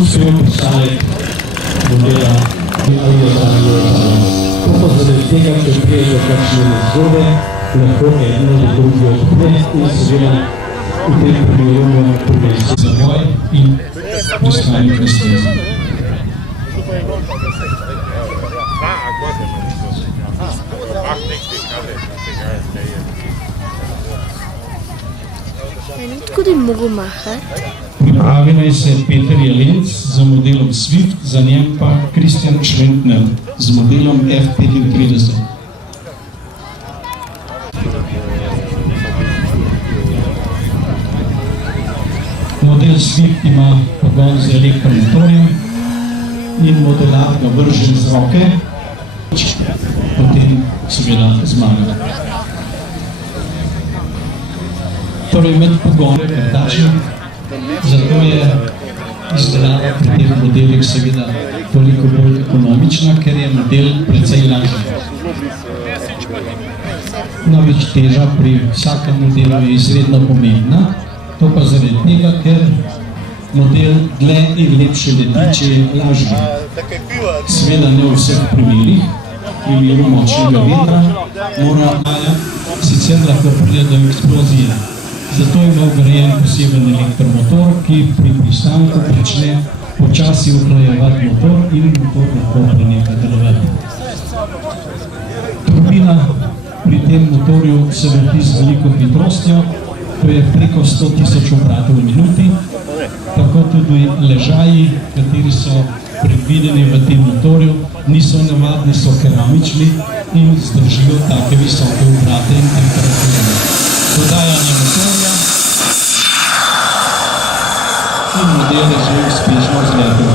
uspel postavek modela to pa zaradi tega, če prijejo kakšne nezgode, lahko eno ali drugo odpne in seveda v tem primeru bomo prvenstvo za boj in iskanje kristjana. Tudi mogo mahati. Pripravila se Peter Jelenc z modelom Swift, za njem pa Christian Schwentner z modelom F35. Model Swift ima pogon z elektromotorjem in modelar ga vrže z roke, potem seveda zmaga. Torej med pogonom krtačem, zato je izdelava pri teh modelih seveda toliko bolj ekonomična, ker je model precej lažji. Največ teža pri vsakem modelu je izredno pomembna, to pa zaradi tega, ker model dlje in lepše leti, če je lažji. Seveda ne v vseh primerih, v primeru močnega vetra mora sicer lahko pride do eksplozije. Zato ima vgrajen poseben elektromotor, ki pri pristanku prične počasi ohlajevati motor in motor lahko preneha delovati. Turbina pri tem motorju se vrti z veliko hitrostjo, to je preko 100 000 obratov v minuti, tako tudi ležaji, kateri so predvideni v tem motorju, niso navadni, so keramični in zdržijo take visoke obrate in temperature. Dodajanje motorja in model je zelo uspešno vzletel.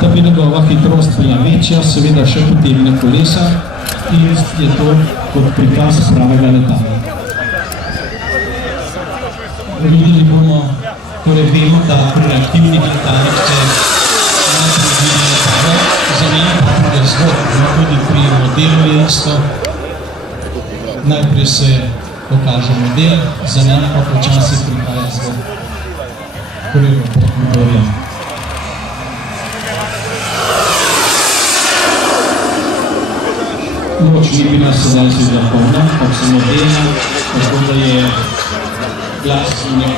Da bi njegova hitrost bila večja, seveda še potegne kolesa in je to kot prikaz pravega letala. Videli bomo, torej vemo, da pri reaktivnih letalih se najprej vidi letalo, za njem pa tudi zvok, tudi pri modelu je isto. Najprej se pokaže model, za njem pa počasi prihaja zvok. Prvo pod motorjem. Moč ni bila sedaj seveda polna, kot se modelna, tako da je glas in je.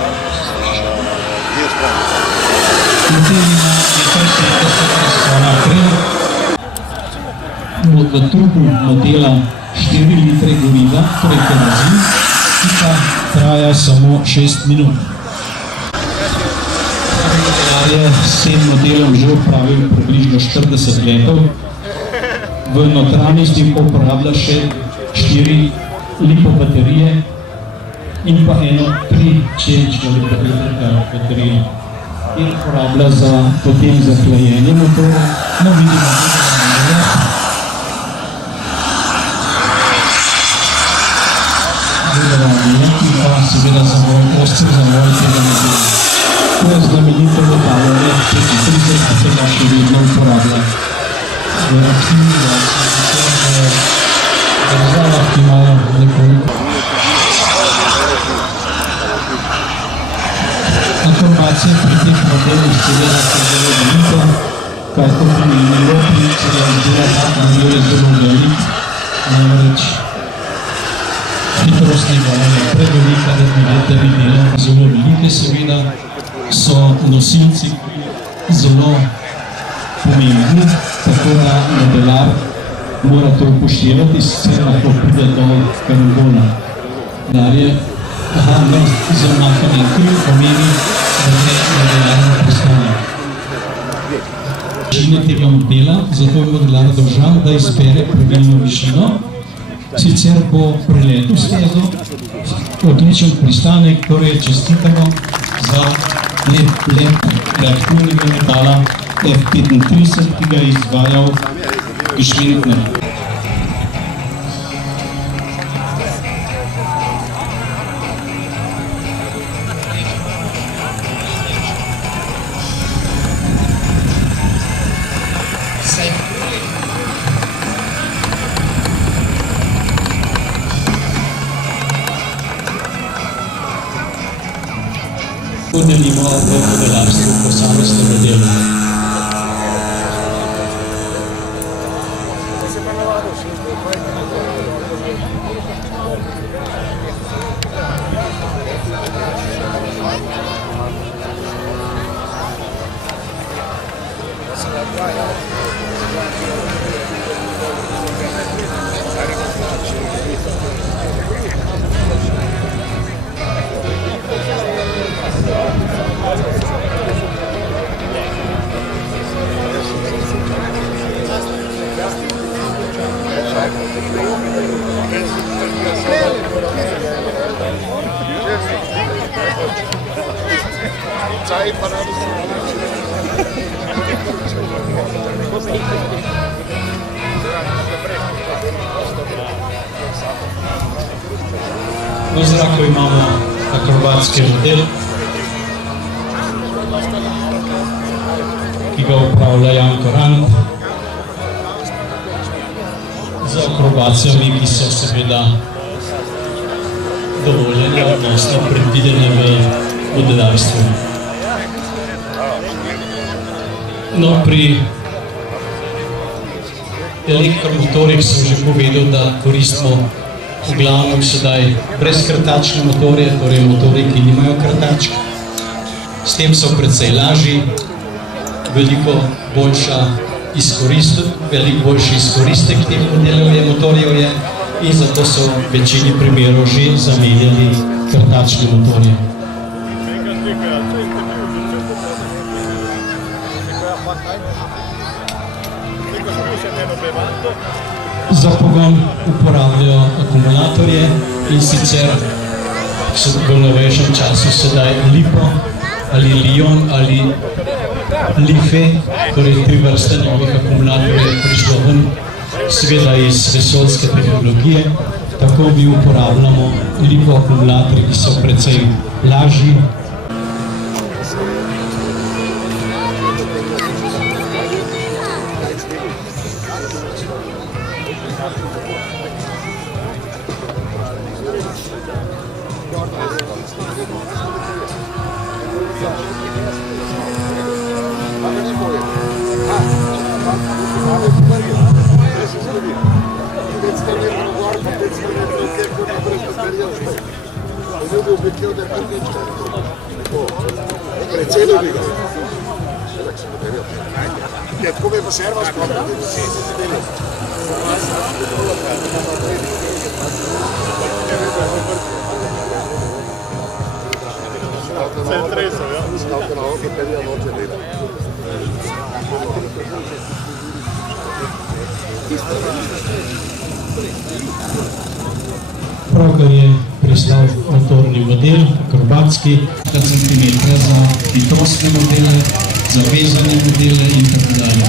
Model ima nekaj 70 stona kril. V trupu modela 4 litre goriva, torej kerozin, ki pa traja samo 6 minut. Je s tem modelom že upravil približno 40 letov. V notranjosti uporablja še 4 lipo baterije in pa eno 3 čelično baterijo. In uporablja potem za hlajenje motora. No, vidimo, in pa seveda oster zavoj tega modela. To je znamenito letalo F35, ki se ga še vedno uporablja. V aktivni državah, ki imajo nekoliko. Informacije pri teh modelih seveda so zelo veliko, kaj to pomeni Evropi, če je modela taka model je zelo velik, namreč hitrost njegova je prevelika, da bi delo zelo velike, seveda so nosilci zelo pomembni, tako da modelar mora to upoštevati, sicer lahko pride do karambola. Dalje, z omakanjem kril pomeni, da je modelar na pristanje. Višine tega modela, zato je modelar dolžan, da izbere pravilno višino, sicer po preletu stezo odličen pristanek, torej čestitamo za lep reaktivnega letala F35, ki ga je izvajal Schwentner. Delimo v modelarstvu posamezne modele. V zraku imamo akrobatski model, ki ga upravlja Janko Rand, z akrobacijami, ki so seveda dovoljene, odnosno predvidene v modelarstvu. No, pri elektromotorjih sem že povedal, da koristimo v glavnem sedaj brezkrtačne motorje, torej motorje, ki nimajo krtačk. S tem so precej lažji, veliko boljši izkoristek teh motorjev je in zato so v večini primerov že zamenjali krtačne motorje. Za pogon uporabljajo akumulatorje in sicer v novejšem času sedaj LiPo ali Li-ion ali Li-Fe, torej 3 vrste novih akumulatorjev je prišlo ven, seveda iz vesoljske tehnologije. Tako mi uporabljamo LiPo akumulatorje, ki so precej lažji. Come conserva Pravkar je pristal motorni model, akrobatski, 4 cm za hitrostne modele, za vezane modele in tako dalje.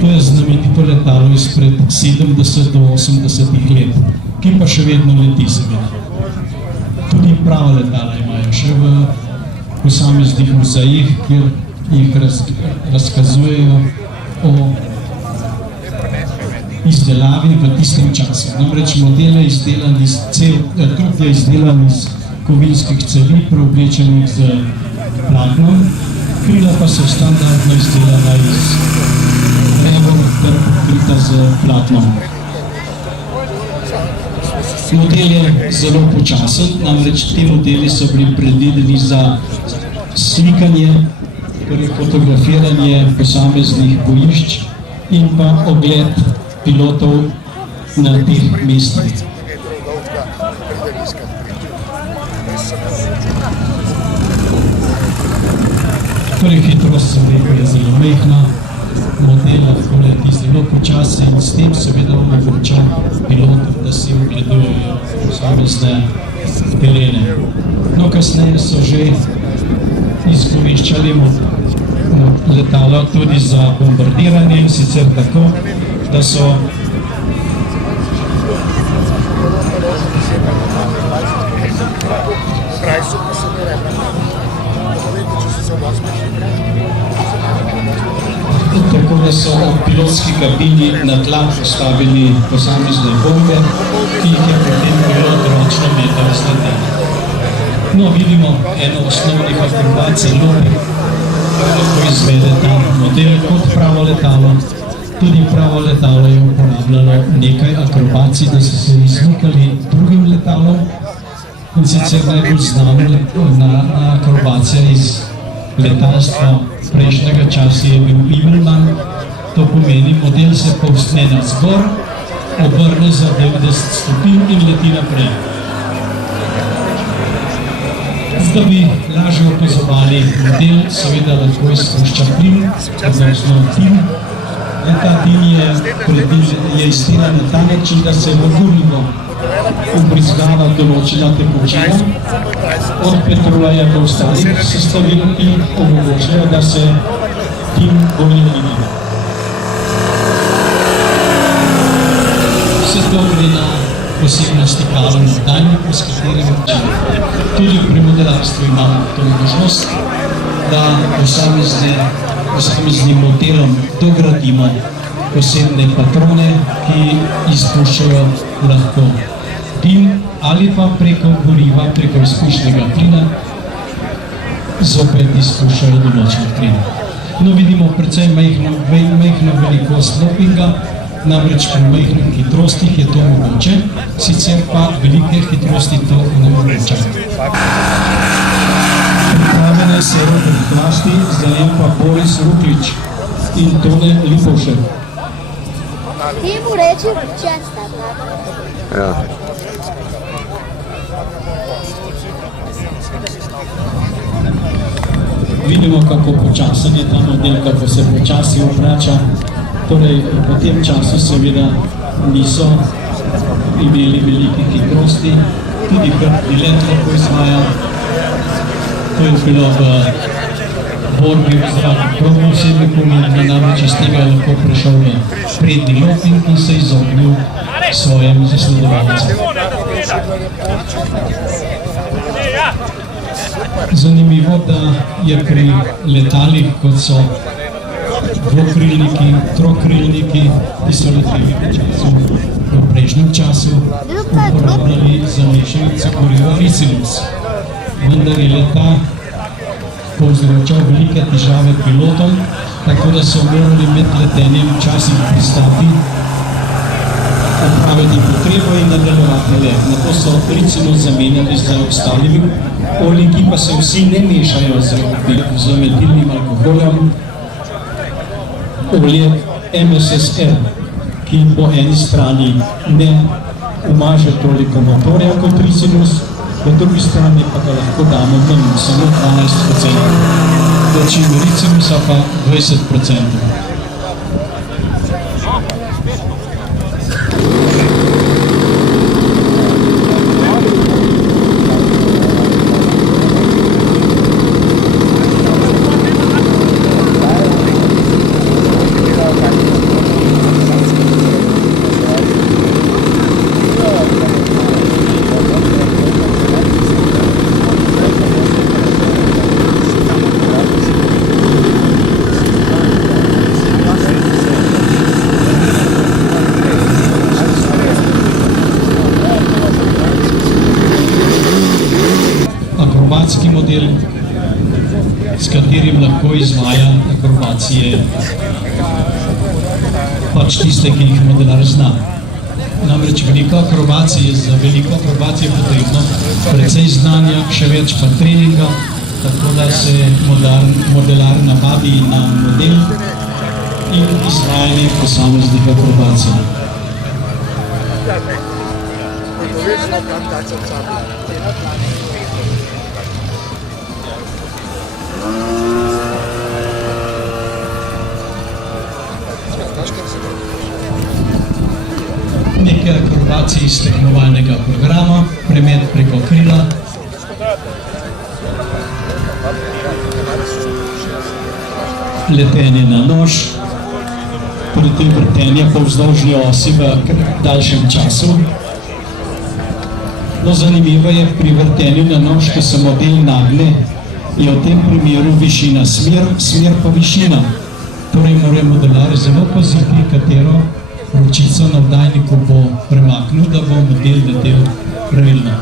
To je znamenito letalo izpred 70 do 80 let, ki pa še vedno leti seveda. Tudi prava letala imajo še v posameznih muzejih, kjer jih razkazujejo o izdelavi v tistem času. Namreč model je izdelan iz kovinskih cevi, preoblečenih z platnom, krila pa so standardno izdelana iz revor ter pokrita z platnom. Model je zelo počasen, namreč ti modeli so bili predvideni za slikanje, torej fotografiranje posameznih bojišč in pa ogled pilotov na teh mestih. Torej, hitrost sem rekel je zelo mehna, model lahko leti zelo počasi in s tem seveda omogoča pilotom, da si ogledujejo posamezne terene. No, kasneje so že izkoriščali letalo tudi za bombardiranje in sicer tako, da so v pilotski kabini na tla postavili posamezne bombe, ki jih je potem pilot ročno metal z letala. No, vidimo eno osnovnih akrobacij lope, lahko izvede ta model kot pravo letalo, Tudi pravo letalo je uporabljalo nekaj akrobacij, da so se izmikali drugim letalom. In sicer najbolj znana akrobacija iz letalstva prejšnjega časa je bil Immelmann. To pomeni, model se povzpne navzgor, obrne za 90 stopinj in leti naprej. Da bi lažje opazovali model, seveda lahko izpušča plin, odnosno dim. In ta dim je izdelan na ta način, da se v gorivo vbrizgava določena tekočina od petroleja do ostalih sestavin in omogočajo, da se dim bolje vidi. Vse to gre na posebno stikalo na daljniku, s katerim tudi pri modelarstvu imamo to možnost, da posameznim modelom dogradimo posebne patrone, ki izpuščajo lahko dim ali pa preko goriva, preko izpušnega plina zopet izpuščajo določen plin. No, vidimo precej majhno velikost dopinga, namreč pri majhnih hitrostih je to mogoče, sicer pa velike hitrosti to ne mogoče. Pripravljena je Robert Hvasti, zdaj pa Boris Ruklič in Tone Lipovšek. Ti mu reči česta. Ja. Vidimo, kako počasen je ta model, kako se počasi obrača. Torej, v tem času seveda niso imeli velike hitrosti, tudi hrbtni let lahko izvaja. To je bilo v borbi v zraku prav posebej pomembno, namreč iz tega je lahko prešel v prednji loping in se izognil svojim zasledovalcem. Zanimivo, da je pri letalih, kot so dvokrilniki, trokrilniki, ki so leteli v prejšnjem času, uporabljali za mešanico goriva Ricinus. Vendar je leta povzročal velike težave pilotom, tako da so morali med letenjem včasih pristati, opraviti potrebo in nadaljevati let. Na to so Ricinus zamenjali z ostalimi olji, ki pa se vsi ne mešajo z metilnim alkoholom. Olje MSSR, ki po eni strani ne umaže toliko motorja kot Ricinus, po drugi strani pa ga lahko damo manj, samo 12%, večino Ricinusa pa 20%. Akrobatski model, s katerim lahko izvaja akrobacije pač tiste, ki jih modelar zna. Namreč za veliko akrobacije je potrebno precej znanja, še več pa treninga, tako da se modelar navabi na model in izvajanje posameznih akrobacij. Nekaj akrobacij iz tekmovalnega programa, premet preko krila, letenje na nož, pri tem vrtenje po vzdolžni osi v daljšem času. No, zanimivo je pri vrtenju na nož, ko se model nagne, je v tem primeru višina smer pa višina. Torej mora modelar zelo paziti, katero ročico na vdajniku bo premaknil, da bo model letel pravilno.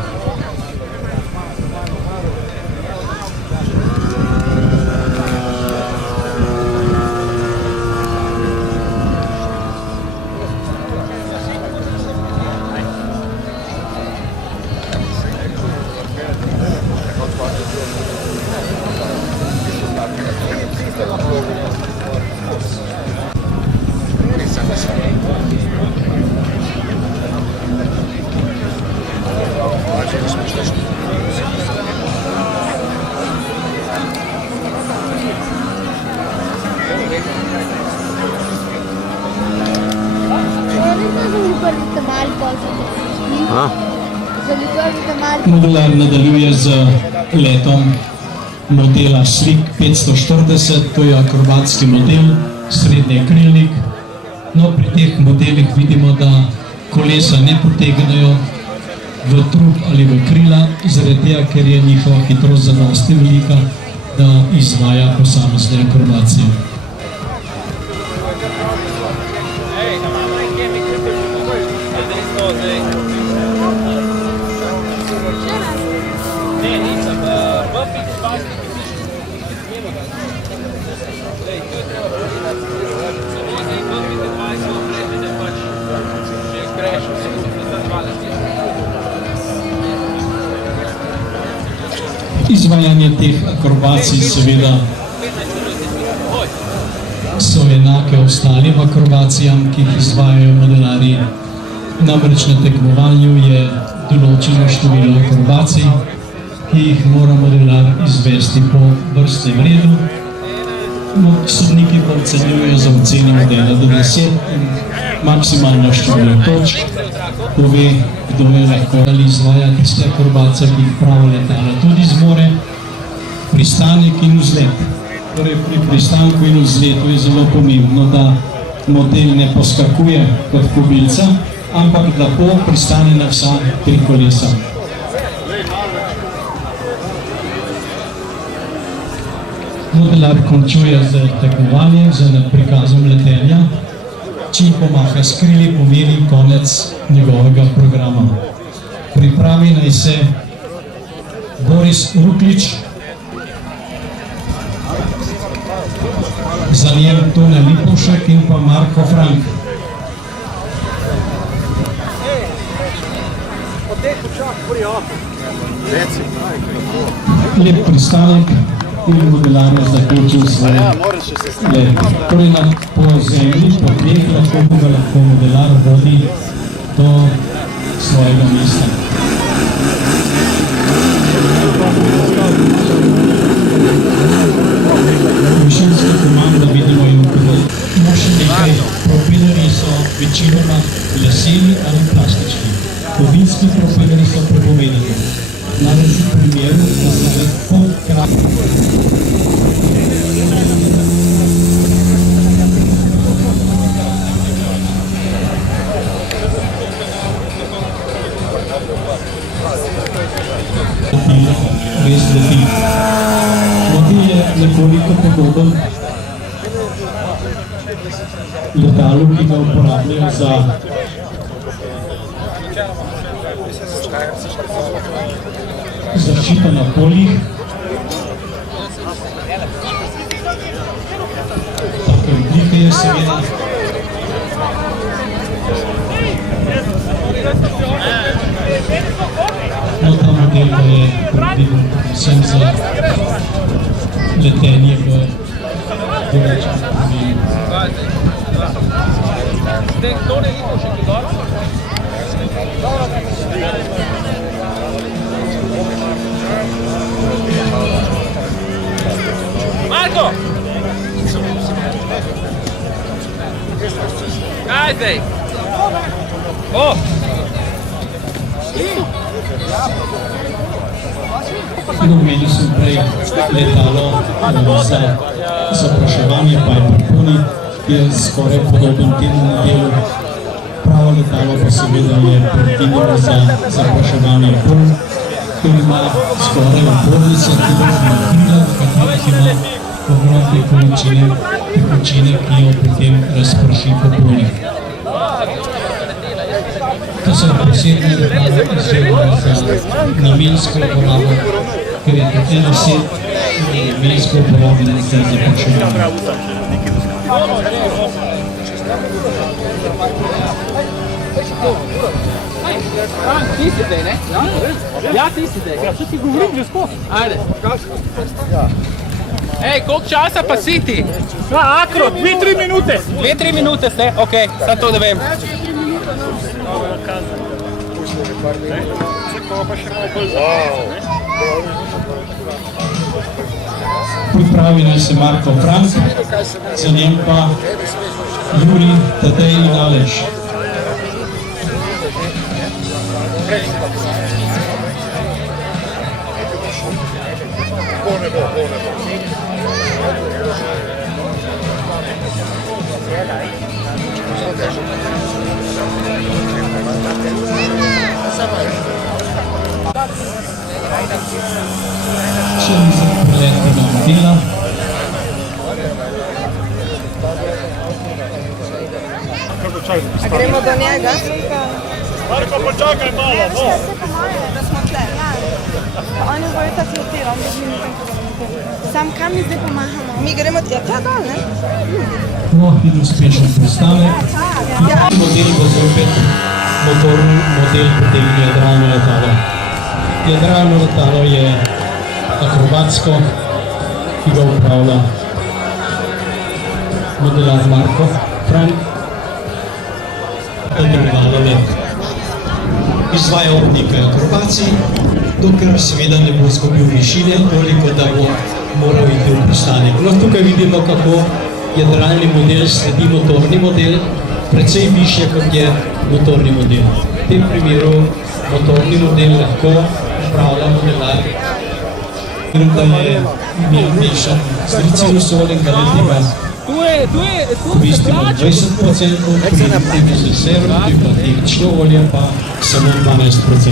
Modular nadaljuje z letom modela Slik 540, to je akrobatski model, srednji krilnik. No, pri teh modelih vidimo, da kolesa ne potegnejo v trup ali v krila, zaradi tega, ker je njihova hitrost zadosti velika, da izvaja posamezne akrobacije. Izvajanje teh akrobacij seveda so enake ostalim akrobacijam, ki jih izvajajo modelarji. Namreč na tekmovanju je določeno število akrobacij, ki jih mora modelar izvesti po vrstnem redu. Sodniki pa ocenjujejo za oceni od 1 do 10 in maksimalno število točk pove, kdo je lahko ali izvaja tiste akrobacije, ki jih pravo letalo tudi zmore. Pristanek in vzlet. Torej, pri pristanku in vzletu je zelo pomembno, da model ne poskakuje kot kobilca, ampak lahko pristane na vsa 3 kolesa. Modelar končuje z tekmovanjem, z prikazom letenja. Čim pomaha s krili, pomeni konec njegovega programa. Pripravi naj se Boris Ruklič, za njem Tone Lipovšek in pa Marko Frank. Lep pristanek in modelar je zaključil svoje let. Torej po zemlji, po tleh lahko modelar vodi do svojega mesta. Višinski komanda vidimo in no še nekaj. Propelerji so večinoma leseni ali plastični. Kovinski propelerji so prepovedani. Namreč v primeru, da se lahko kratko. Res leti. Model je nekoliko podoben letalu, ki ga uporabljajo za zaščito na poljih. Take oblike je seveda. No, ta model pa je predviden predvsem za letenje v določenem pomenu. Marko! Kaj zdaj? O! Omenil sem prej letalo za zapraševanje Piper Pony, ki je skoraj podoben temu modelu. Pravo letalo pa seveda je predvideno za zapraševanje pol, ki ima skoraj opornice, ki vršno krila, v katerih ima ogromne količine tekočine, ki jo potem razprši po poljih. To so posebne letale izživljene za namensko uporabo, ker je tudi set namensko uporabljen za zapraševanje. Ti si zdaj, ne? Ja, ti si zdaj. Ja, što ti govorim že skozi? Ajde. Ej, koliko časa pa si ti? Akro, 2-3 minute. 2-3 minute ste? Okej, sad to da vem. Pripravi naj se Marko Frank, za njem pa Juri, Tadej in Aleš. Čim za preletnega modela. A gremo do njega? Marko, počakaj malo, no. Da smo tle. Oni bojo tako lotili, oni bi mi tako. Sam kam mi zdaj pomahamo? Mi gremo tja dol, ne? No, in uspešen pristanek. Model bo zopet motorni model potegnil jadralno letalo. Jadralno letalo je akrobatsko, ki ga upravlja modelar Marko Frank. Izvaja nekaj akrobacij, dokler seveda ne bo izgubil višine, toliko da bo moral iti v pristanek. No, tukaj vidimo, kako jadralni model sledi motorni model, precej više, kot je motorni model. V tem primeru motorni model lahko upravlja modelar, da je imel mešan s tricinusolem, da letega koristimo 20%, pri tem z serum, pri pa tehnično olje pa samo 12%.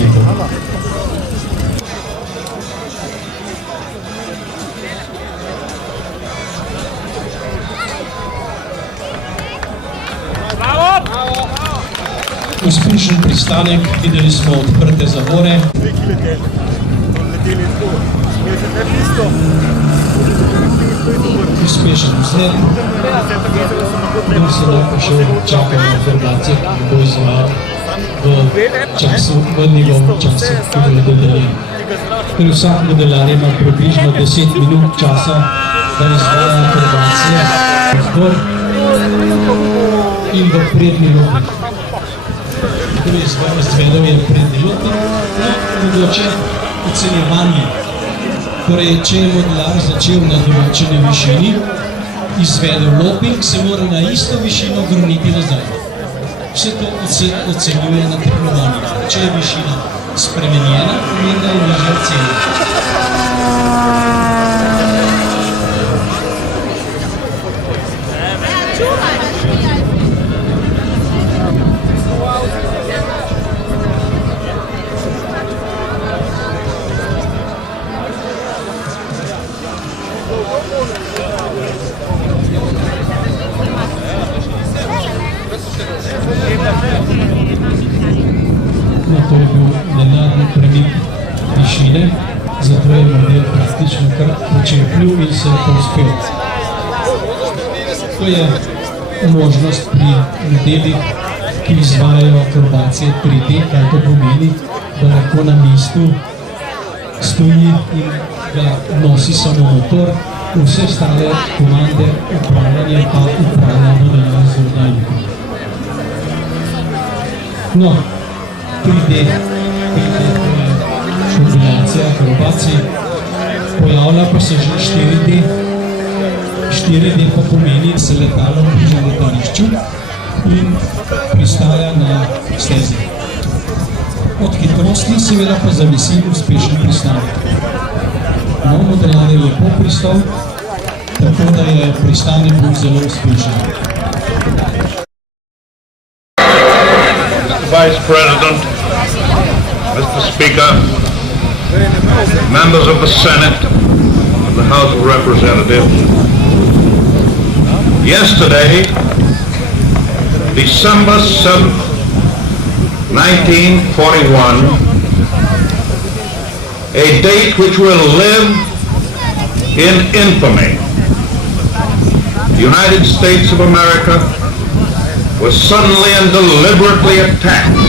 Uspešen pristanek, videli smo odprte zavore. Uspešen vzlet. In se lahko še čakajo informacije, ki bo izvajal v njegovem času, ki bo dodeljen. In vsak modelar ima približno 10 minut časa, da izvaja informacije vzdor in v prednji lopik. Torej izvedel je prednji lopik, no, mogoče ocenjevanje. Torej, če je modelar začel na določeni višini, izvedel loping, se mora na isto višino vrniti nazaj. Vse to ocenjuje na tekmovanjih. Če je višina spremenjena, pomeni, da je nižja cena. No, to je bil nenadni premik višine, zato je model praktično kar počepljil in se je povzpel. To je možnost pri modelih, ki izvajajo akrobacije 3D, kaj to pomeni, da lahko na mestu stoji in ga nosi samo motor, vse ostale komande upravljanja pa upravlja modelar z oddajnikom. No, 3D je kombinacija akrobacij, pojavlja pa se že 4D. 4D pa pomeni, da se letalo bliža letališču in pristaja na stezi. Od hitrosti seveda pa zavisi uspešen pristanek. No, modelar je lepo pristal, tako da je pristanek bil zelo uspešen. Vice President, Mr. Speaker, members of the Senate, of the House of Representatives. Yesterday, December 7th, 1941, a date which will live in infamy. The United States of America was suddenly and deliberately attacked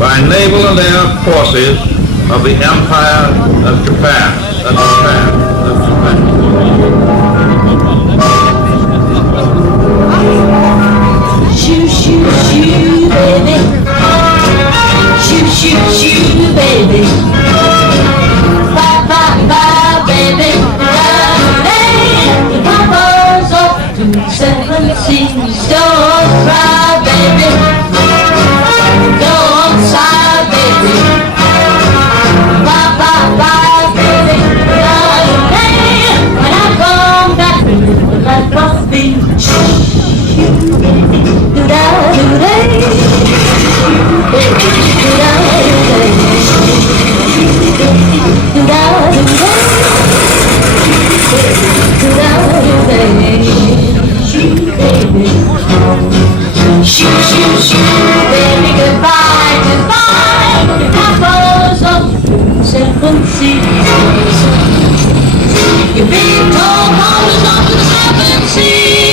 by naval and air forces of the Empire of Japan. Shoo, shoo, shoo, baby. Shoo, shoo, shoo, baby. Bye, bye, bye, baby. The papa's off to 17. Don't cry, baby. Don't sigh, baby. Shoo, shoo, shoo, baby, goodbye, goodbye. Papa's up 7 seas. Your big tall collar's off to the 7 seas.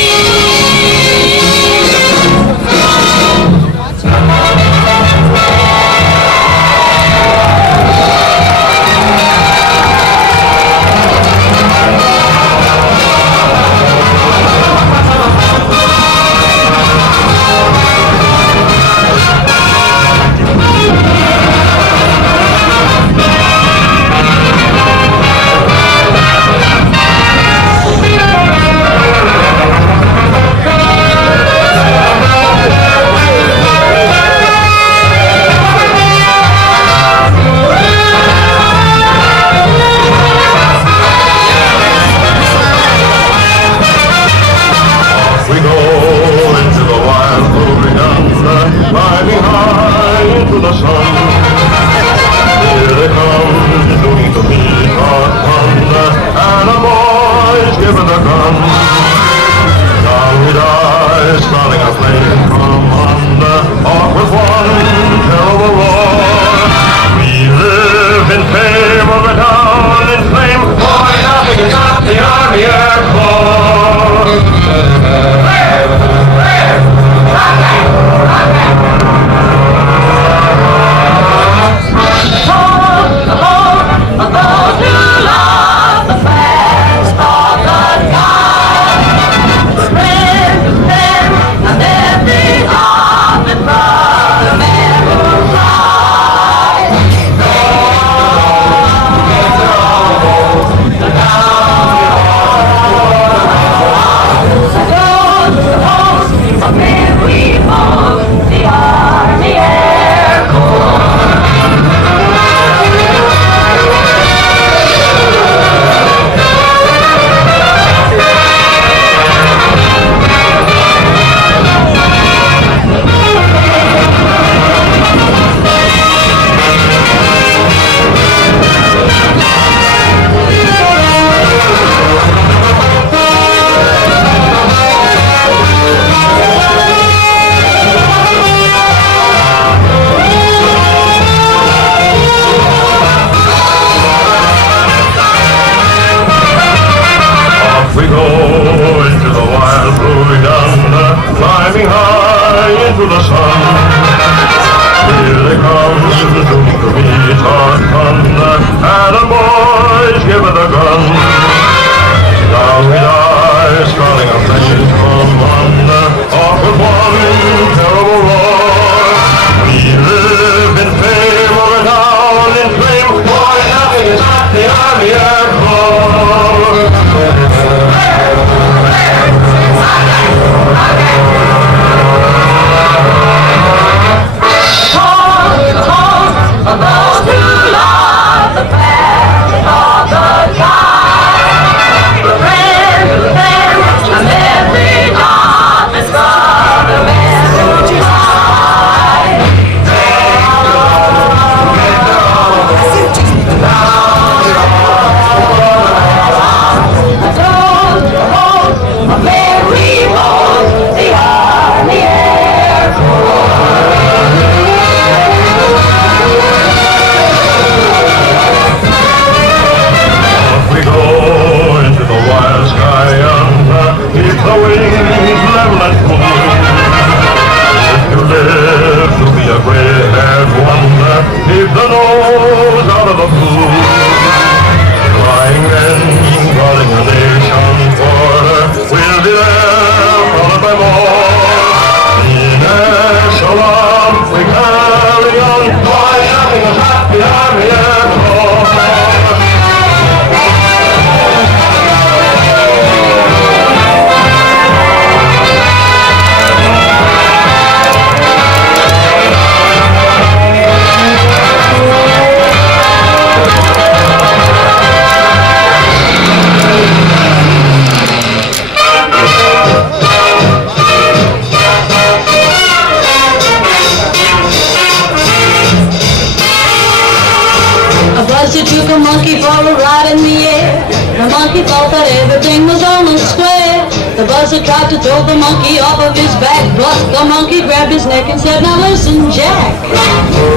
took a monkey for a ride in the air. The monkey thought that everything was on the square. The buzzer tried to throw the monkey off of his back, but the monkey grabbed his neck and said, now listen, Jack.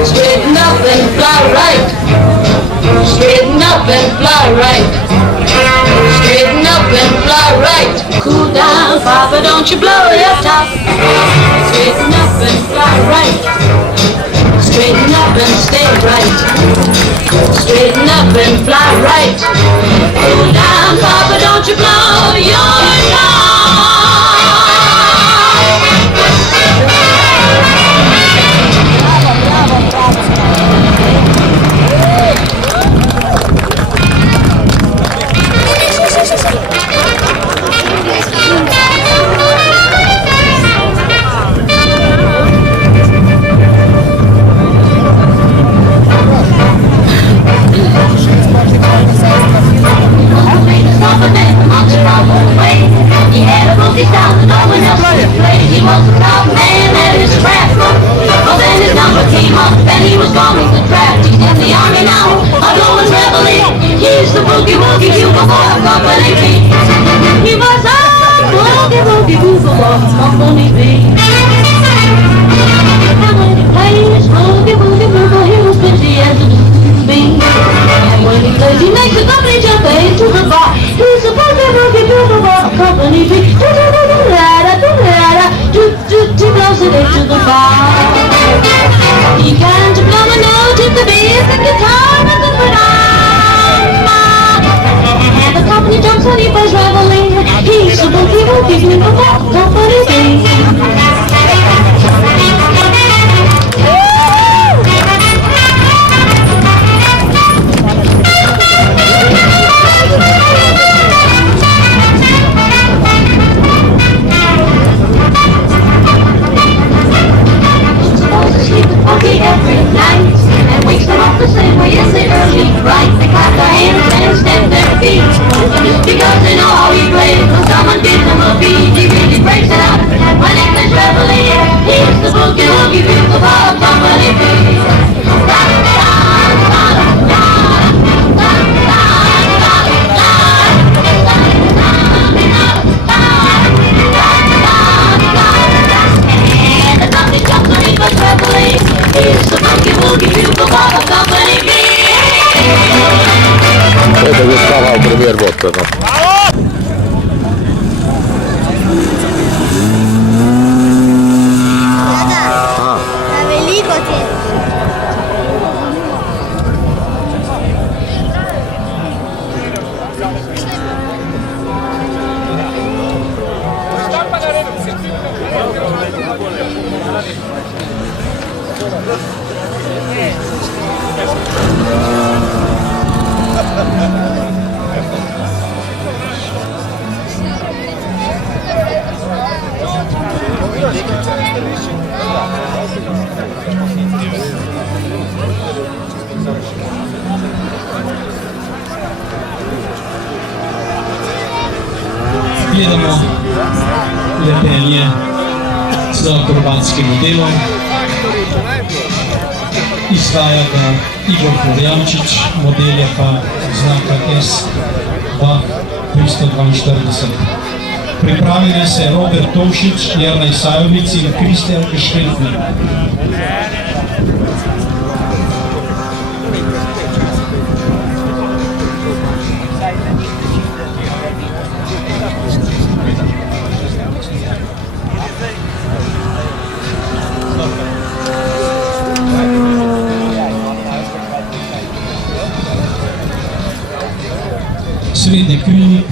Straighten up and fly right. Straighten up and fly right. Straighten up and fly right. Cool down, Papa, don't you blow your top. Straighten up and fly right. Straighten up and stay right. Straighten up and fly right. Cool down, Papa, don't you blow your top. He had a boogie style that no one else could play. He was a top man at his craft. Well, then his number came up and he was gone with the draft. He's in the army now, a blowing reveille. He's the boogie woogie bugle boy of Company B. He was a boogie woogie bugle boy of Company B. And when he played his boogie woogie bugle, he was busy as a bee. And when he plays, he makes the company jump into the bar. He's a boogie woogie bugle boy of Company B. He blows it into the bar. He can to blow a note in the bass, the guitar, and the drama. And the company jumps when he plays reveille. He's a boogie woogie bugle boy of Company B. Every night and wakes them up the same way as they early right. They clap their hands and stamp their feet because they know how he plays. When someone gives him a beat, he really breaks it out. When it plays reveille, he's the boogie woogie bugle boy of Company B. And the company jumps when he plays reveille. He's the boogie woogie bugle boy of Company B. Ed questava la prima volta, no? Na veliko ti. Gledamo letenje z akrobatskim modelom. Izvaja ga Igor Florjančič, model je pa znaka S2 342. Pripravili se Robert Tovšič, Jernej Sajovic in Kristjan Gešfeltner. Srednji krilnik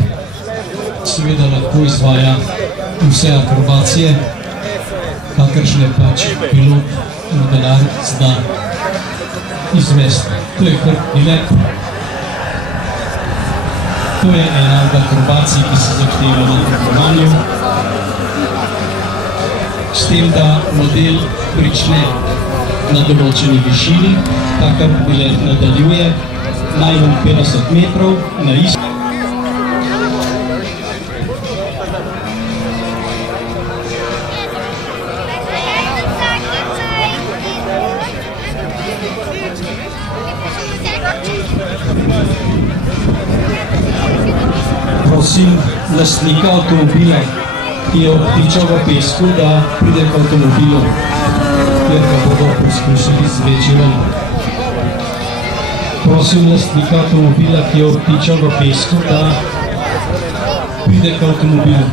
seveda lahko izvaja vse akrobacije, kakršne pač pilot modelar zna izvesti. To je hrbtni lep. To je ena od akrobacij, ki se zahteva na tekmovanju. S tem, da model prične na določeni višini, takrat let nadaljuje najmanj 50 metrov na isto. Prosim lastnika avtomobila, ki je obtičal v pesku, da pride k avtomobilu, kjer ga bodo poskušali zvleči ven. Prosim lastnika avtomobila, ki je obtičal v pesku, da pride k avtomobilu.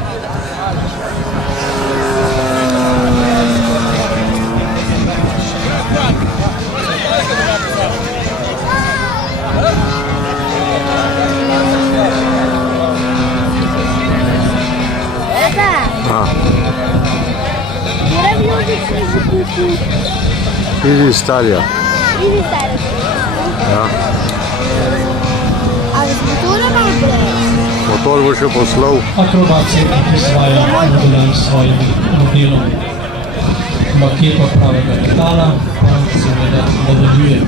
Moram ljudi kupiti. Idi iz Italije. Vidi stare. Ja. Ali z motorjem ali brez? Motor bo še poslal. Akrobacije, ki izvaja modelar s svojim modelom. Maketo pravega letala pa seveda nadaljuje.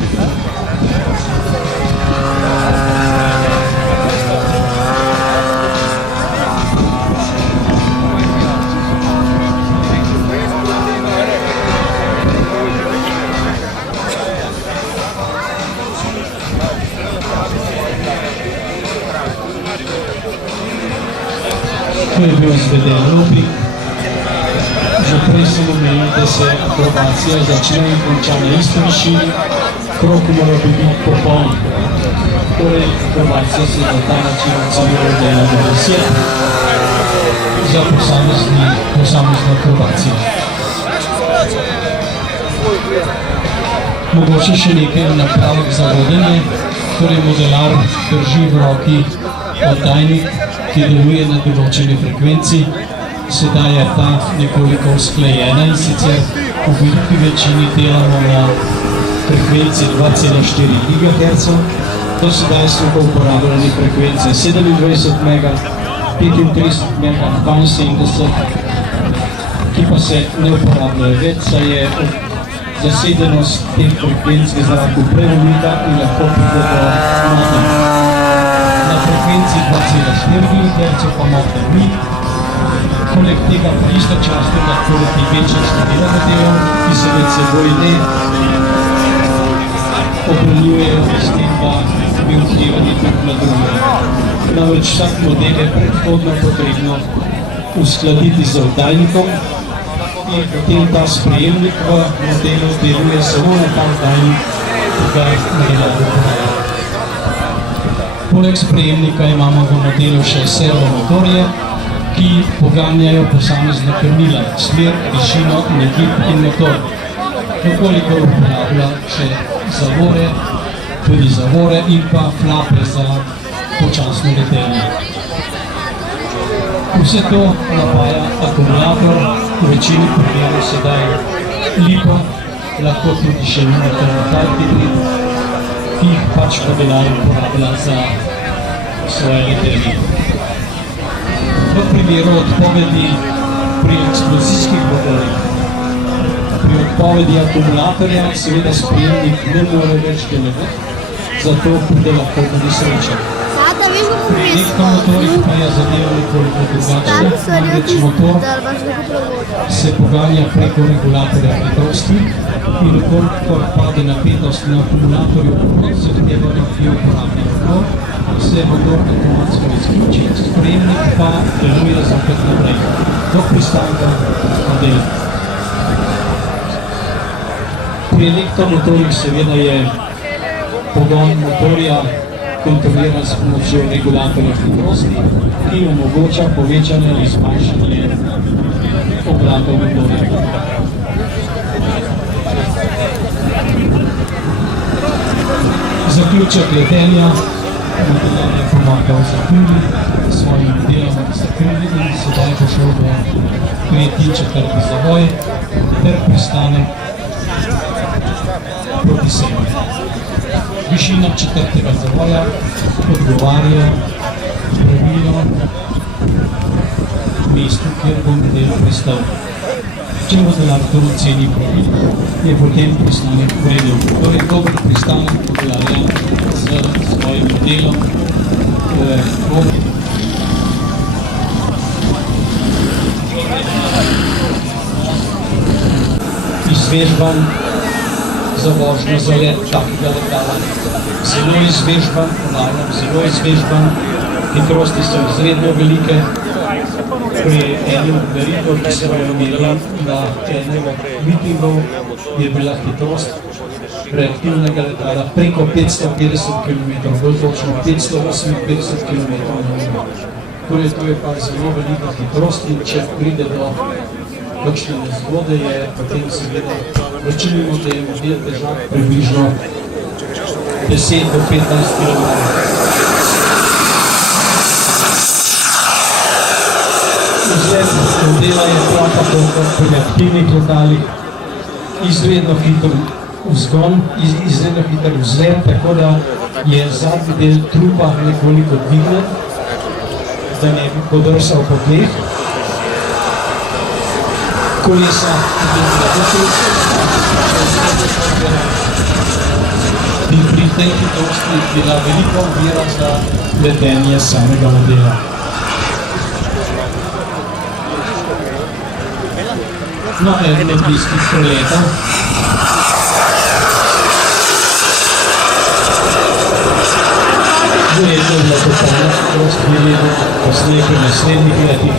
To je bil izveden lopik. Že prej sem omenil, da se akrobacija začne in konča na isti višini, krog mora biti popoln. Torej, akrobacija se na ta način ocenjuje od 1 do 10 za posamezno akrobacijo. Mogoče še nekaj napravek za vodenje, torej modelar drži v roki oddajnik, ki deluje na določeni frekvenci. Sedaj je ta nekoliko usklajena in sicer v veliki večini delamo na frekvenci 2,4 GHz. Do sedaj smo pa uporabljali frekvence 27 MHz, 35 MHz, 72, ki pa se ne uporabljajo več, saj je zasedenost teh frekvenc v zraku prevelika in lahko pride do motnje. Na frekvenci 2,4 GHz pa motnje ni. Poleg tega pa istočasno lahko leti večja števila modelov, ki se med seboj ne obranjujejo, s tem pa bi vplivali drug na drugega. Namreč vsak model je predhodno potrebno uskladiti z oddajnikom in potem ta sprejemnik v modelu deluje samo na ta oddajnik, ki ga modelar uporablja. Poleg sprejemnika imamo v modelu še servomotorje, ki poganjajo posamezna krmila, smer, višino, nagib in motor. Nekoliko uporablja še zavore, tudi zavore in pa flape za počasno letenje. Vse to napaja akumulator, v večini primerov sedaj lipo, lahko tudi še metal hibrid, ki jih pač modelar uporablja za svoje letenje. V primeru odpovedi pri eksplozijskih motorjih, pri odpovedi akumulatorja seveda sprejemnik ne more več delovati, zato pride lahko do nesreče. Tata, veš, kako Pri elektromotorjih pa je zadeva nekoliko drugačna, namreč motor se poganja preko regulatorja hitrosti in kolikor pade napetost na akumulatorju pod zahtevano, ki uporablja motor, se motor avtomatsko izključi, sprejemnik pa deluje zopet naprej, do pristanka modela. Pri elektromotorjih seveda je pogon motorja kontroliran s pomočjo regulatorja hitrosti, ki omogoča povečanje ali zmanjšanje obratov motorja. Zaključek letenja. Modelar je pomagal za krili, svojim delom za krili in sedaj bo šel v 3. 4. zavoj ter pristanek proti sebi. Višina 4. zavoja odgovarja pravilno mestu, kjer bo model pristal. Če modelar to oceni pravilno, je potem pristanek v redu. Torej, dober pristanek modelarja z svojim modelom izvežban za vožnjo za let takega letala. Zelo izvežban, ponavljam, zelo izvežban Hitrosti so izredno velike. Pri eni od veritev, ki smo jo imeli na enem od mitingov, je bila hitrost reaktivnega letala preko 550 km, bolj točno 558 km na uro. Torej, to je pa zelo velika hitrost in če pride do kakšne nezgode, je potem seveda računimo, da je model težak približno 10 do 15 km. Vzlet modela je prav tako kot pri aktivnih letalih izredno hiter vzgon, izredno hiter vzlet, tako da je zadnji del trupa nekoliko dvignjen, da ne bi podrsal po tleh. Kolesa bi pri tej hitrosti bila velika ovira za letenje samega modela. No, eden od bliskih preletov. Verjetno je bila totalna hitrost, poslednjih pri naslednjih letih.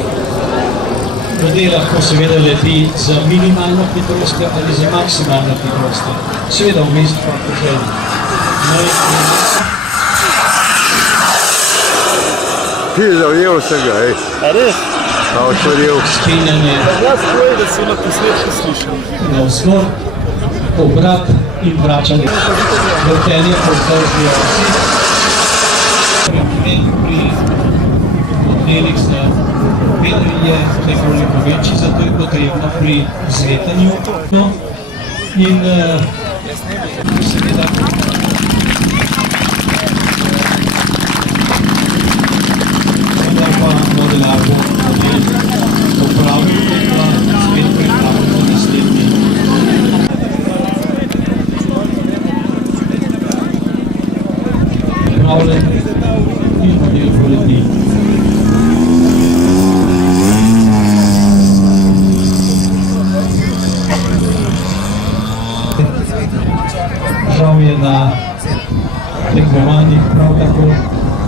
Model lahko seveda leti za minimalno hitrostjo ali za maksimalno hitrostjo. Seveda vmes pa poželji. Ti zavijel se ga, ej. A res? A otvoril. Spenjanje Jaz tvoj, da si na posledku slišal. navzgor, obrat in vračanje. Vrtenje povzdržuje osi. Pri modelih za veter je nekoliko večji, zato je potrebno pri vzletanju. In seveda pa modelar bo model popravil in pa spet pripravil za naslednji. Pripravljen in model poleti. Žal je na tekmovanjih prav tako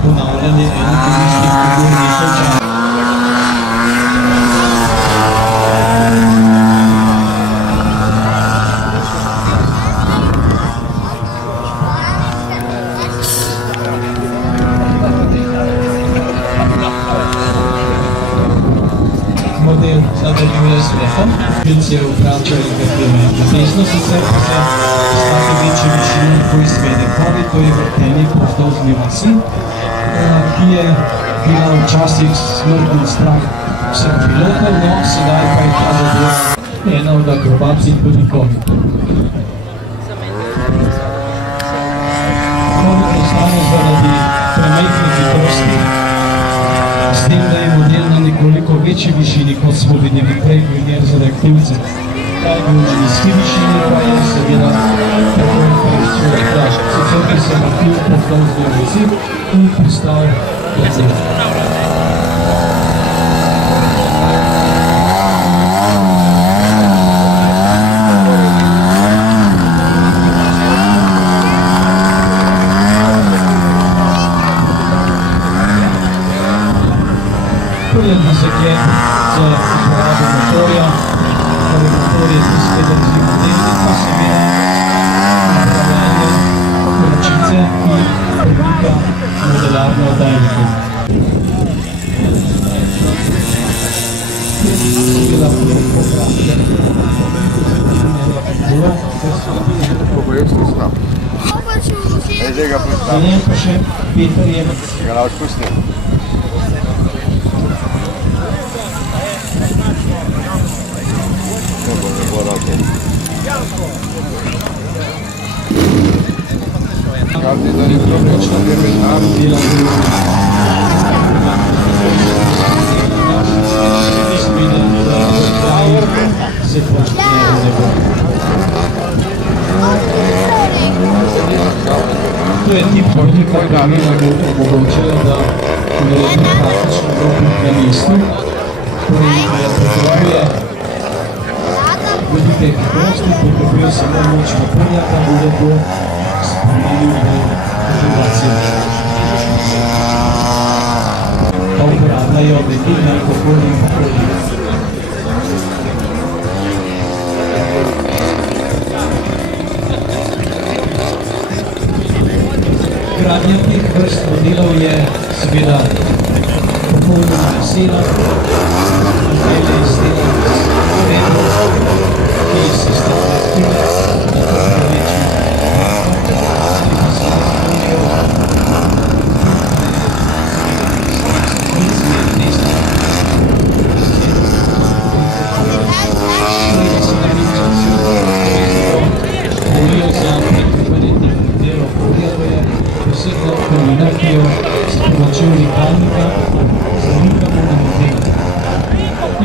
ponavljanje enih in istih figur nekaj časa. Model nadaljuje z lehom, in se vrača na desno, sicer pa se stavi večje višine, ko izvede pravi, to je vrtenje po vzdolžni vasi, ki je bila včasih smrtni strah vseh pilotov, no sedaj pa je ta zadeva ena od akrobacij tudi COVID. COVID ostane zaradi premajhne hitrosti, s tem, da je model na nekoliko večji višini, kot smo videli prej primer za reaktivce. Ta je bil na nizki višini, pa je seveda tako prečuje praž. Sicer bi se vrtil po vzdolžni vasi in pristal letel. Prvi zaklep za uporabo motorja, torej motor je tisti, da drži modelni, pa seveda upravljanje ročice in premika modelarne oddajnike. Seveda popravljanje figura, Pogojevski snap. Ej, zdaj ga za pristavi. njem pa še Peter je Ga lahko spustim. Ne bo rado. Każdy za nie zrobił, to nie wiem, To je tip hodnika, ki nam omogočila, da verjetno praktično dobro na mestu, torej potrebuje velike hitrosti, potrebuje samo moč motorja, da bude to spremenil v motivacijo. pristajajo vedine okoli in okoli. Gradnja teh vrst modelov je seveda popolnoma vesela, modele izdelane z vedno, ki se standardizira,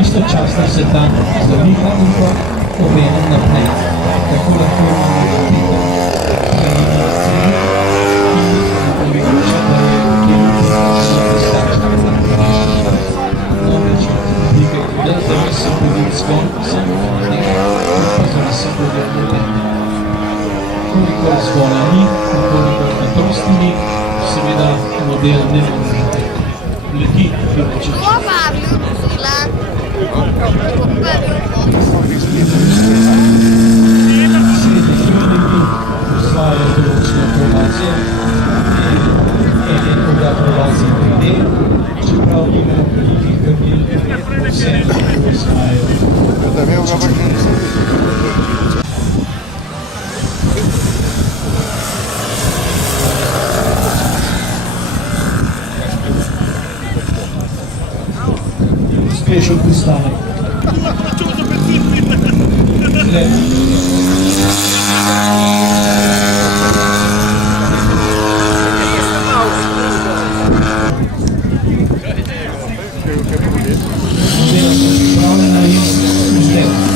istočasno se tam zavika in pa obenem naprej. Tako lahko imamo omogoča, da je namreč nekaj da se bodi zgon, samo nekaj, pa se bodi moderne. Koliko zgona ni, koliko hitrosti ni, seveda model ne more leti, ki reče. Srednji hibridni usvajajo določene aprobacije, ene aprobacije pride, čeprav imajo velikih gradil, vseeno usvajajo. Uspešen pristanek. Pripravljena in izdelana.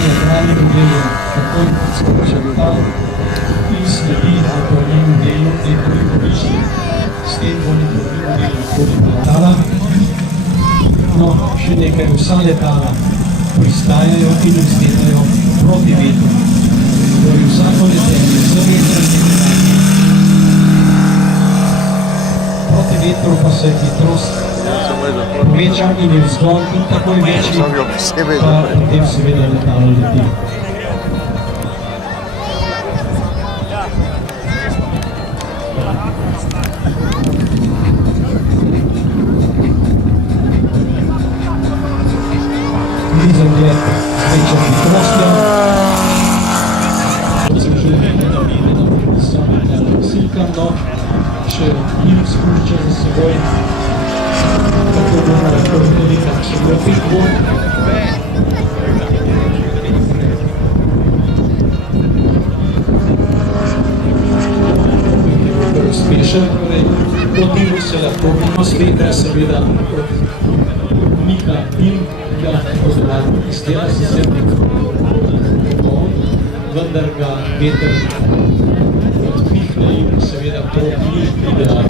Diagrami modelu takoj sporočeval in sledi napolnjemu delu nekoliko višji. S tem bo nekoliko delu nekoliko letala. No, še nekaj, vsa letala pristajajo in izgledajo proti vetru. Torej vsako letenje za vetrom proti vetru pa se hitrost poveča in je vzgon in takoj večji, pa potem seveda letalo leti. Zemlje z večjo hitrostjo. Sem že namenjeno samim nosilkam, no, še jim spušča za seboj, tako bomo lahko videli, kakšen grafik bo. Uspešen, torej potem se lahko mimo svetra seveda umika in ga pozorati izdela sicer nekako, vendar ga veter odpihne in seveda to ni idealno.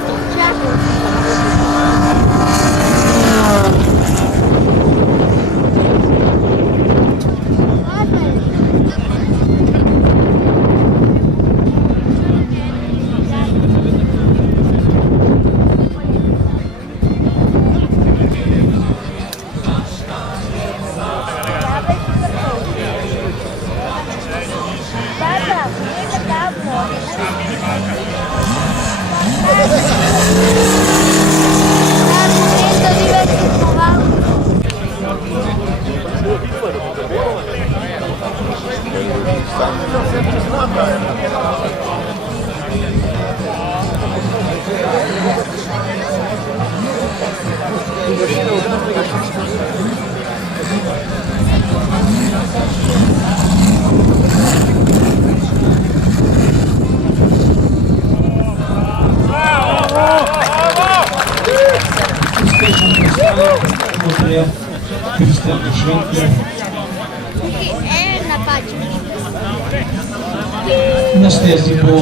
Na stezi bo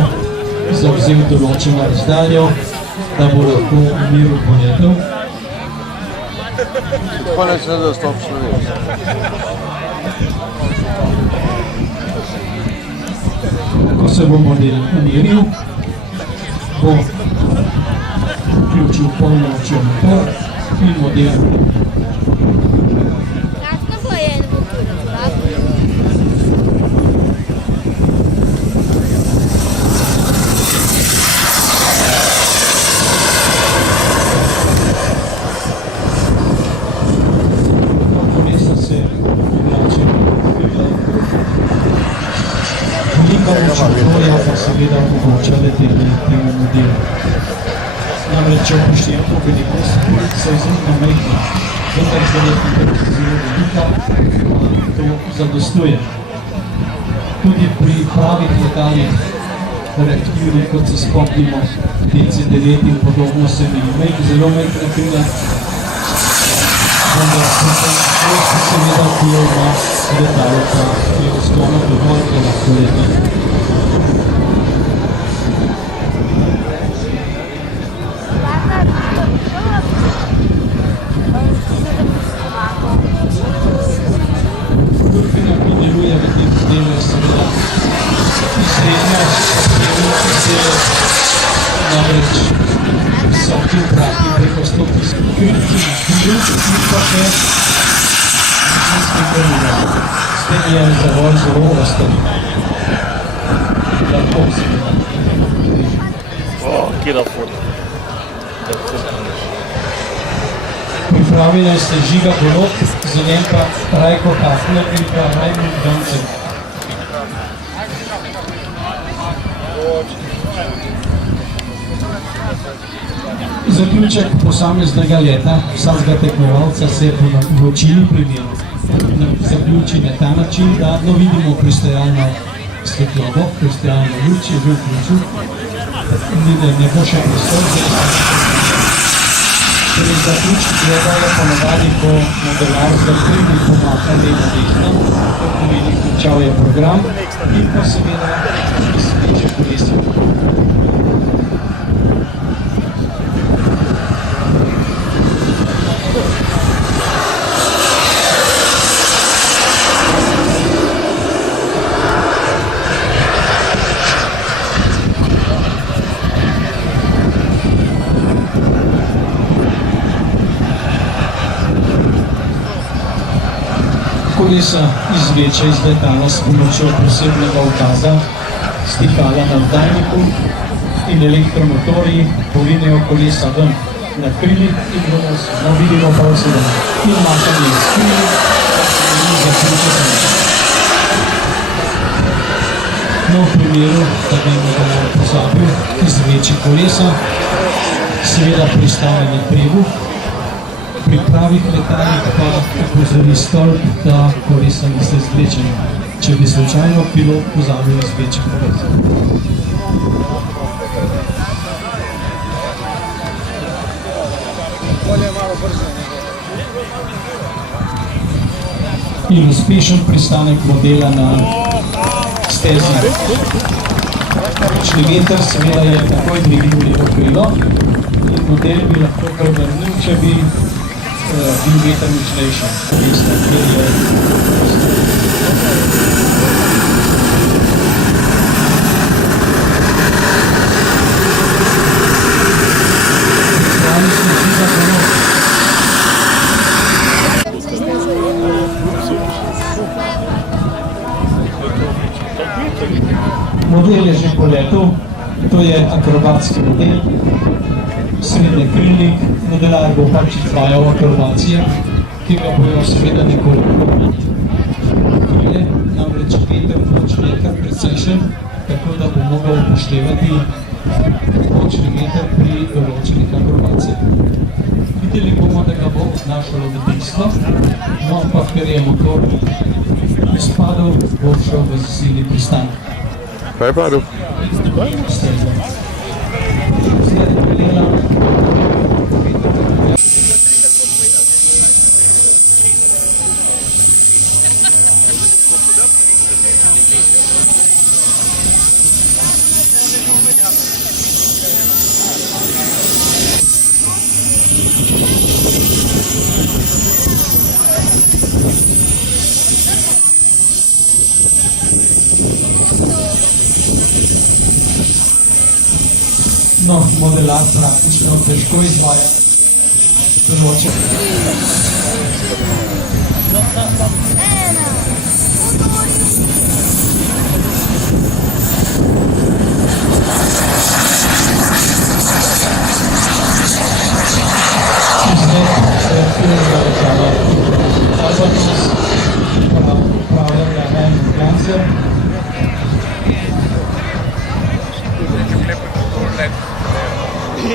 zavzel določeno razdaljo, da bo lahko v miru poletel. Konec ne da stop človek. Ko se bo model umiril, bo vključil polnomočjo motor in model. Kakšna pa je motor? Kolesa se oblačijo. Velika učinkovja pa seveda omogoča leteti temu modelu. Namreč, če upoštevamo velikost, so izredno majhne, vendar se letnika zelo velika, to zadostuje. Tudi pri pravih letalih, reaktivnih, kot se spomnimo, DC-9 in podobno, se mi zelo majhne krila, vendar seveda bilo na letalo pa je osnovno dovolj, da lahko leti. Turbina, ki deluje v tem delu, je seveda izredno izdelek, namreč visoki obrati preko 100 tisoč krivci na krilu in pa še mašinski krivci. S tem je zavoj zelo oster. Lahko seveda. Kjera foto. Pripravila je Žiga Golob, za njem pa Rajko Kafler in pa Rajmund Donček. Zaključek posameznega leta vsakega tekmovalca se po vročini primeru zaključi na ta način, da vidimo pristajalno svetlobo, pristajalno luč je že vključil, ne bo še prostor, Torej, zaključki gledajo ponavadi, ko modelar zaključi pomaha levo desno, to pomeni, končal je program in pa seveda izsveče kolesa. Kolesa izvleče iz letala s pomočjo posebnega ukaza, stikala na vdajniku in elektromotorji porinejo kolesa ven na krilih in v nos. No, vidimo pa vsega. In mahanje s krilih in zaključek. No, v primeru, da bi modelar pozabil, izvleče kolesa, seveda pristane na bregu. Pri pravih letalih pa opozori stolp, da kolesa niso izvlečeni, če bi slučajno pilot pozabil izvleči kolesa. In uspešen pristanek modela na stezi. Ročni veter seveda je takoj dvignil levo krilo in model bi lahko prevrnil, če bi bil veter močnejši. Desna, kjer je Zdravni smo Žiga Golob. Model je že poletel, to je akrobatski model, srednje krilnik, modelar bo pač izvajal akrobacije, ki ga bojo seveda nekoliko krile, namreč veter močni je kar precejšen, tako da bo mogel upoštevati močni veter pri določenih akrobacijah. Videli bomo, da ga bo obnašalo v desno, no ampak ker je motor izpadel, bo šel v zasilni pristanek. Kaj je padel? Steza. Sled modela. No, modelar praktično težko izvaja določen.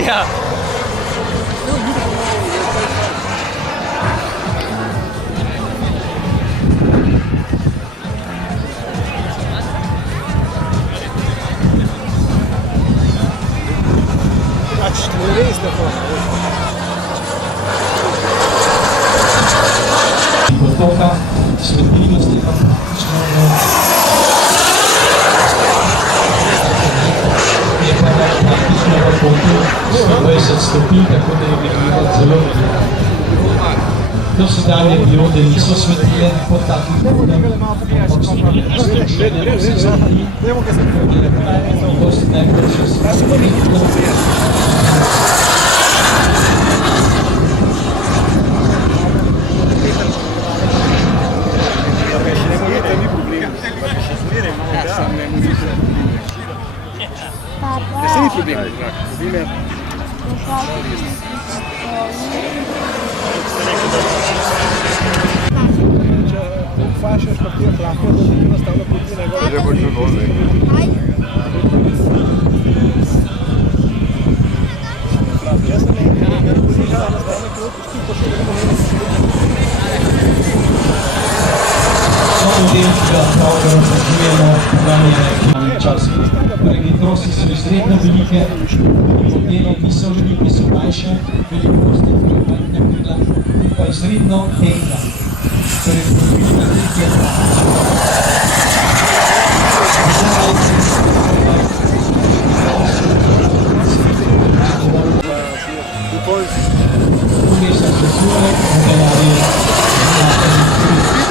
Ja. Potoka, svetilnosti pa praktično je pa praktično v potu 120 stopinj, tako da je bilo zelo veliko. Do sedanje diode niso svetile pod takih vodem, ampak so bile nastočene vse smeti, dosti najboljše svetilo. Hitrosti so izredno velike, modeli niso velike, so manjše, velikosti, pa izredno tenka. Torej, profilna tenka. Tukaj sem se zunaj, modelarje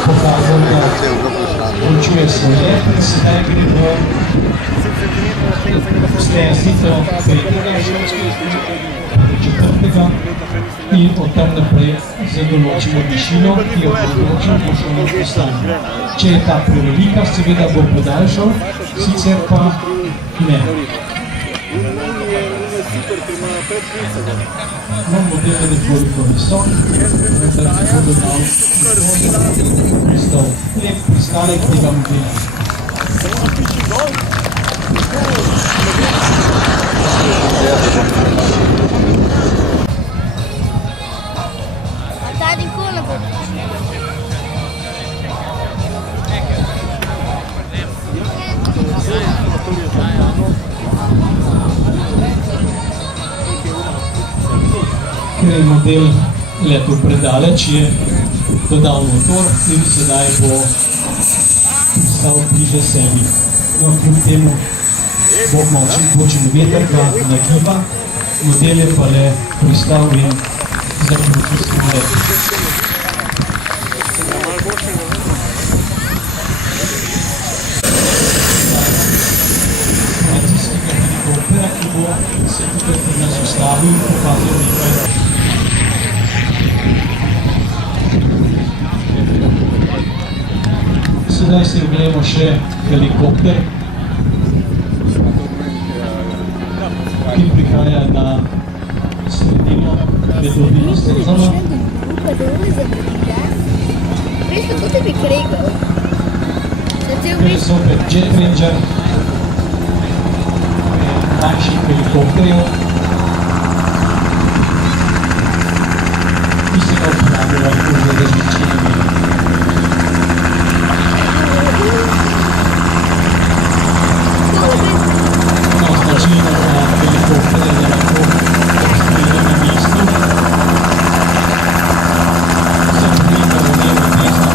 pokazal, da končuje svoj let, sedaj gre v steznico četrtega in od tam naprej za določeno višino, ki jo določil pošolno postanje. Če je ta prevelika, seveda bo podaljšal, sicer pa ne. No, model je nekoliko visok, da ne bodo dal lep pristanek tega modela. A ta nikoli ne bo. Ker je model letel predaleč, je dodal motor in sedaj bo pristal bliže sebi. No, kljub temu bo močen veter ga nagiba, model je pa le pristal in zaključil svoj let. Operacijskega helikoptera, ki bo se tukaj pri nas ustavil in pokazal nekaj. Sedaj si oglejmo še helikopter, ki prihaja na sredino Medovino stezano. Res tako te bi kregal. Tukaj so opet Jet Ranger, manjših helikopterjev, ki se ga uporabljajo v različnimi. Značilno za helikopterje, da lahko strelijo na mestu. Se pomeni, da v levo desno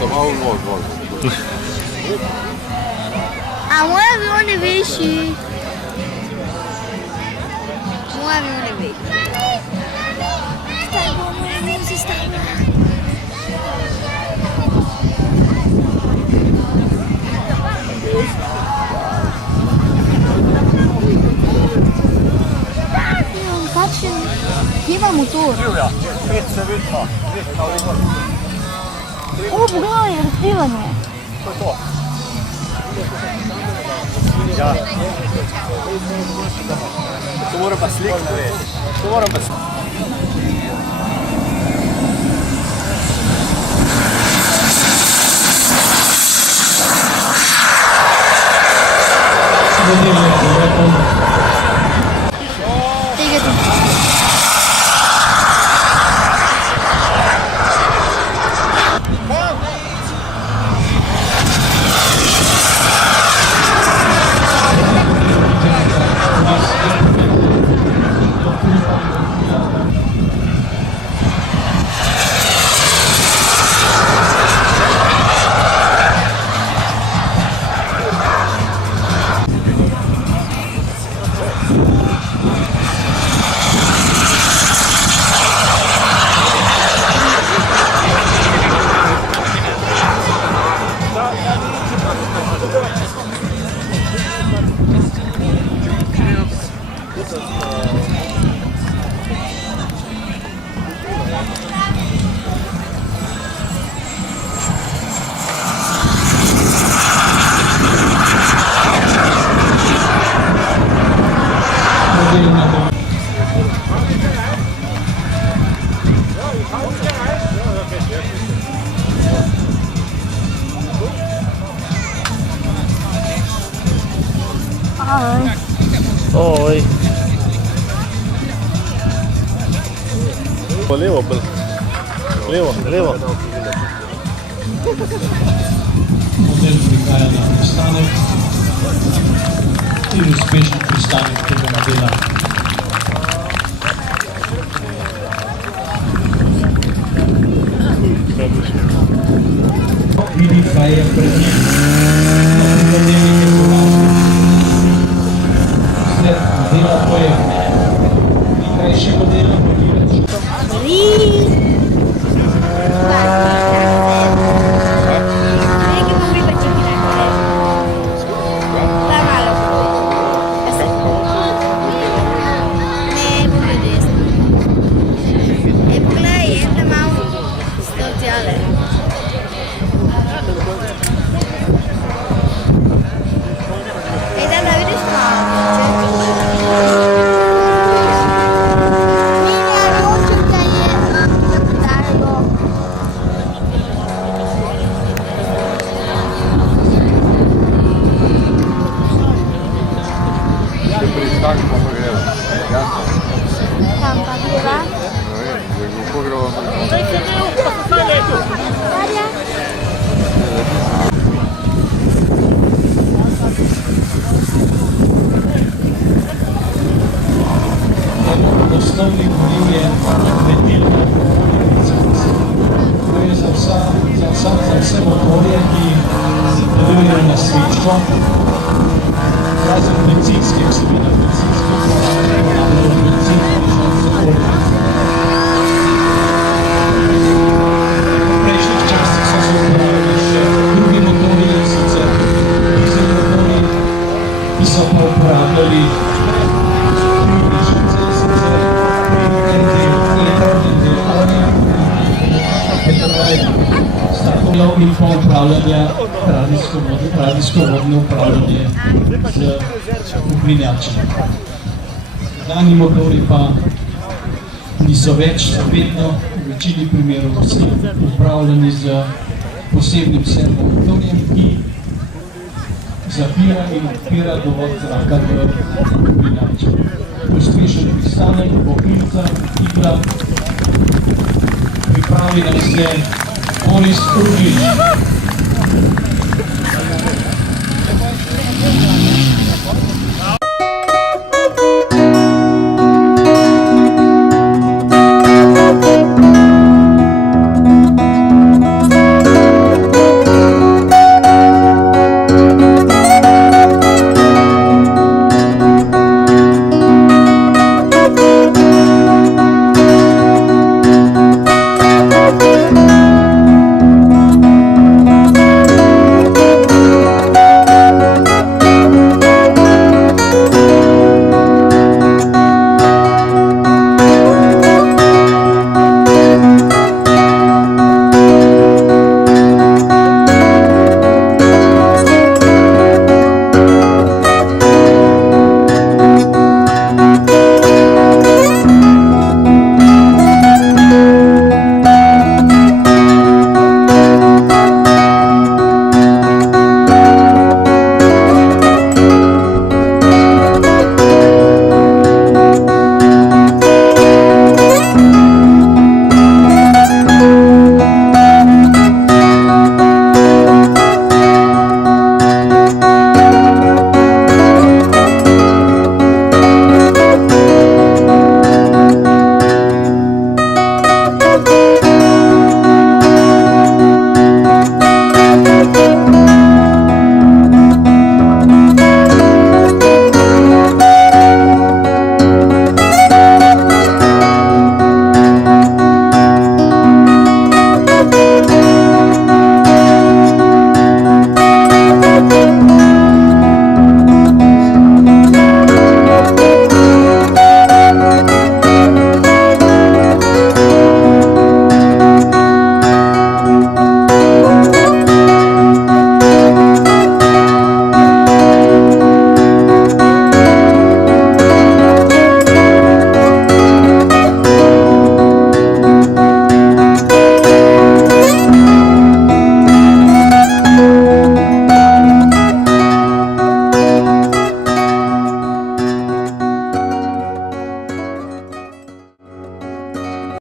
A moj avion je višji. Moj avion je višji. Stai buono, non si sta. Kakšen, kje ima motor? O, pogledaj, je razkrivanje. To moram pa slikati narediti. To moram pa slikati. Tega ti. Oj. Levo, levo, levo. Model prihaja na pristanek in uspešen pristanek tega modela. Vidi, kaj je pred njim. Sled modela projekta. Nekaj še modela projekta. Osnovni motiv je ventilna komunikacija. To je za vse motorje, ki delujejo na svečko, razen bencinske, seveda bencinske uporabljajo benzin, v prejšnjih časih so se uporabljali še drugi motorji, sicer dizel motorji, ki so pa uporabljali in pa upravljanja, radijsko vodno upravljanje z uplinjačem. Dani motori pa niso več, so vedno v večini primerov vsi upravljani z posebnim servomotorjem, ki zapira in odpira dovod zraka v uplinjače. Uspešen pristanek bo Ilca, Igla, pripravljena se Boris Urglič.